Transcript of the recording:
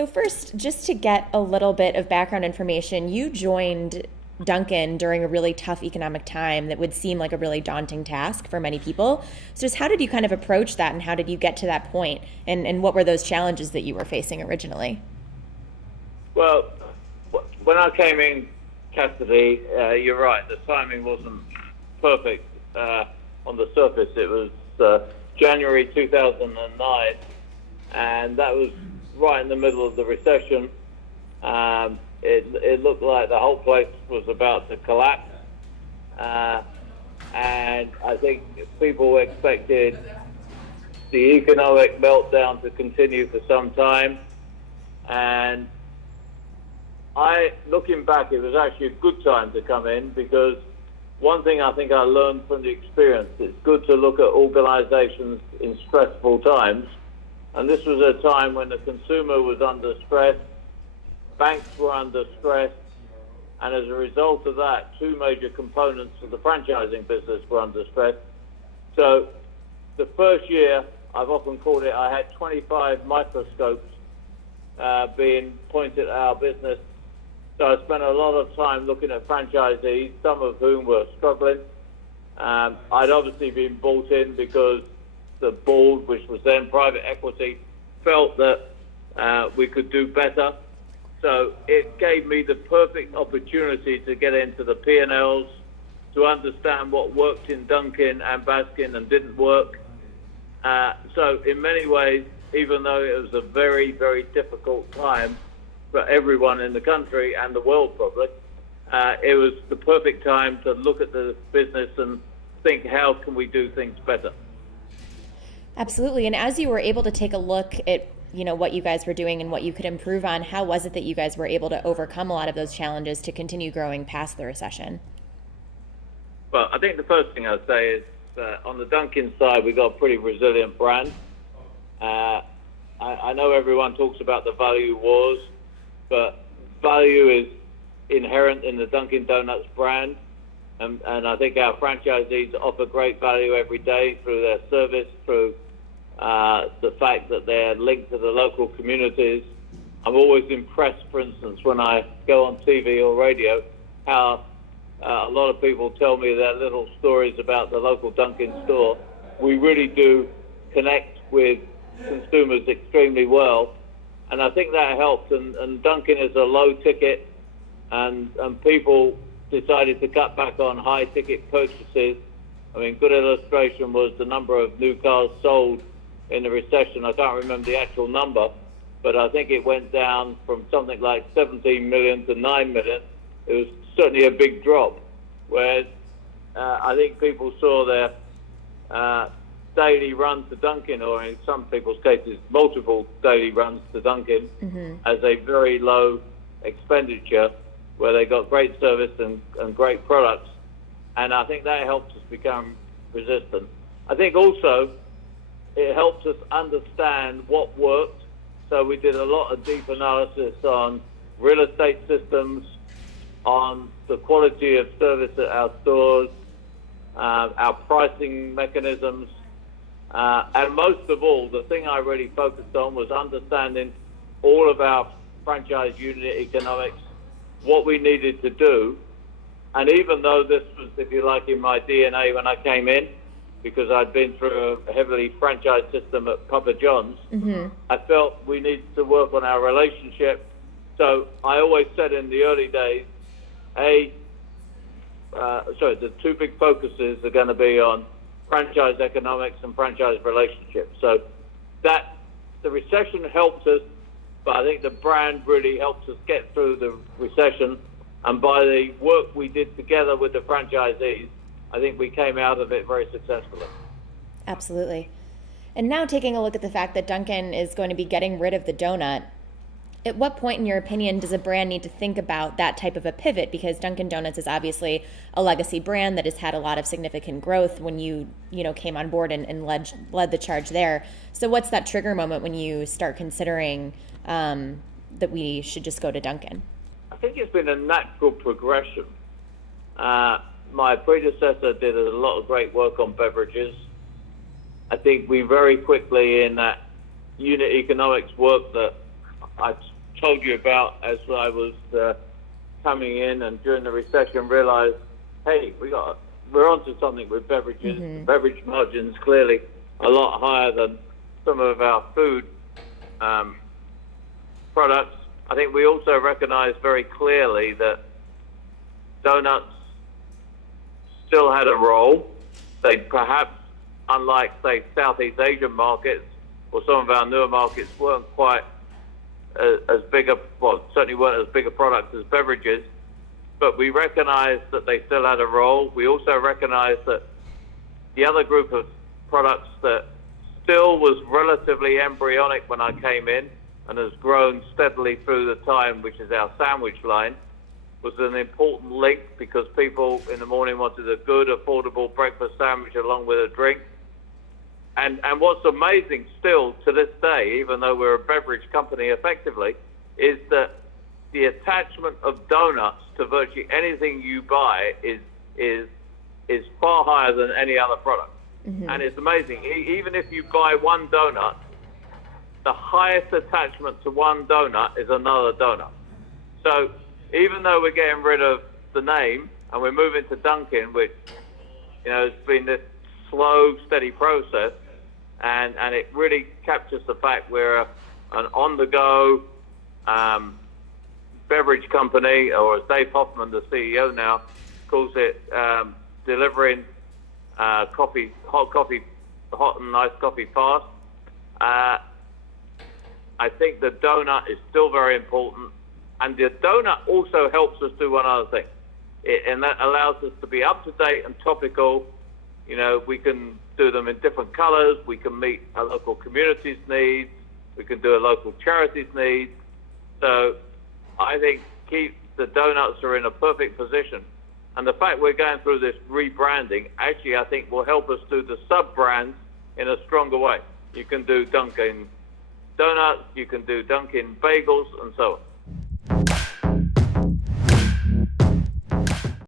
So first, just to get a little bit of background information, you joined Dunkin during a really tough economic time that would seem like a really daunting task for many people. So just how did you kind of approach that and how did you get to that point? And what were those challenges that you were facing originally? Well, when I came in custody, you're right, the timing wasn't perfect on the surface. It was January 2009, and that was right in the middle of the recession. It looked like the whole place was about to collapse, and I think people expected the economic meltdown to continue for some time. And looking back, it was actually a good time to come in, because one thing I think I learned from the experience, it's good to look at organizations in stressful times. And this was a time when the consumer was under stress, banks were under stress, and as a result of that, two major components of the franchising business were under stress. So the first year, I've often called it, I had 25 microscopes being pointed at our business. So I spent a lot of time looking at franchisees, some of whom were struggling. I'd obviously been bought in because the board, which was then private equity, felt that we could do better. So it gave me the perfect opportunity to get into the P&Ls, to understand what worked in Dunkin and Baskin and didn't work. So in many ways, even though it was a very, very difficult time for everyone in the country and the world probably, it was the perfect time to look at the business and think, how can we do things better? Absolutely. And as you were able to take a look at what you guys were doing and what you could improve on, how was it that you guys were able to overcome a lot of those challenges to continue growing past the recession? Well, I think the first thing I'd say is on the Dunkin side, we've got a pretty resilient brand. I know everyone talks about the value wars, but value is inherent in the Dunkin' Donuts brand. And I think our franchisees offer great value every day through their service, through the fact that they're linked to the local communities. I'm always impressed, for instance, when I go on TV or radio, how a lot of people tell me their little stories about the local Dunkin' store. We really do connect with consumers extremely well, and I think that helped. And Dunkin' is a low ticket, and people decided to cut back on high ticket purchases. I mean, good illustration was the number of new cars sold in the recession. I can't remember the actual number, but I think it went down from something like 17 million to 9 million. It was certainly a big drop, whereas I think people saw their daily run to Dunkin', or in some people's cases, multiple daily runs to Dunkin', as a very low expenditure, where they got great service and great products. And I think that helped us become resistant. I think also it helped us understand what worked. So we did a lot of deep analysis on real estate systems, on the quality of service at our stores, our pricing mechanisms, and most of all, the thing I really focused on was understanding all of our franchise unit economics, what we needed to do. And even though this was, if you like, in my DNA when I came in, because I'd been through a heavily franchise system at Papa John's, I felt we needed to work on our relationship. So I always said in the early days, the two big focuses are going to be on franchise economics and franchise relationships. So that the recession helped us, but I think the brand really helped us get through the recession. And by the work we did together with the franchisees, I think we came out of it very successfully. Absolutely. And now taking a look at the fact that Dunkin' is going to be getting rid of the donut, at what point, in your opinion, does a brand need to think about that type of a pivot? Because Dunkin' Donuts is obviously a legacy brand that has had a lot of significant growth when you came on board and led the charge there. So what's that trigger moment when you start considering that we should just go to Dunkin'? I think it's been a natural progression. My predecessor did a lot of great work on beverages. I think we very quickly, in that unit economics work that I told you about as I was coming in and during the recession realized, hey, we're onto something with beverages. Mm-hmm. Beverage margins clearly a lot higher than some of our food products. I think we also recognize very clearly that donuts still had a role. They perhaps, unlike, say, Southeast Asian markets or some of our newer markets, weren't quite as big a, well, certainly weren't as big a product as beverages, but we recognized that they still had a role. We also recognized that the other group of products that still was relatively embryonic when I came in and has grown steadily through the time, which is our sandwich line, was an important link because people in the morning wanted a good, affordable breakfast sandwich along with a drink. And what's amazing still to this day, even though we're a beverage company effectively, is that the attachment of donuts to virtually anything you buy is far higher than any other product. Mm-hmm. And it's amazing. Even if you buy one donut, the highest attachment to one donut is another donut. So even though we're getting rid of the name and we're moving to Dunkin, which, you know, has been this slow, steady process, and it really captures the fact we're an on-the-go beverage company, or as Dave Hoffman, the CEO now, calls it, delivering coffee, hot and iced coffee fast. I think the donut is still very important, and the donut also helps us do one other thing, and that allows us to be up to date and topical. You know, we can do them in different colors. We can meet a local community's needs. We can do a local charity's needs. So I think the donuts are in a perfect position. And the fact we're going through this rebranding, actually, I think will help us do the sub-brands in a stronger way. You can do Dunkin' Donuts, you can do Dunkin' Bagels, and so on.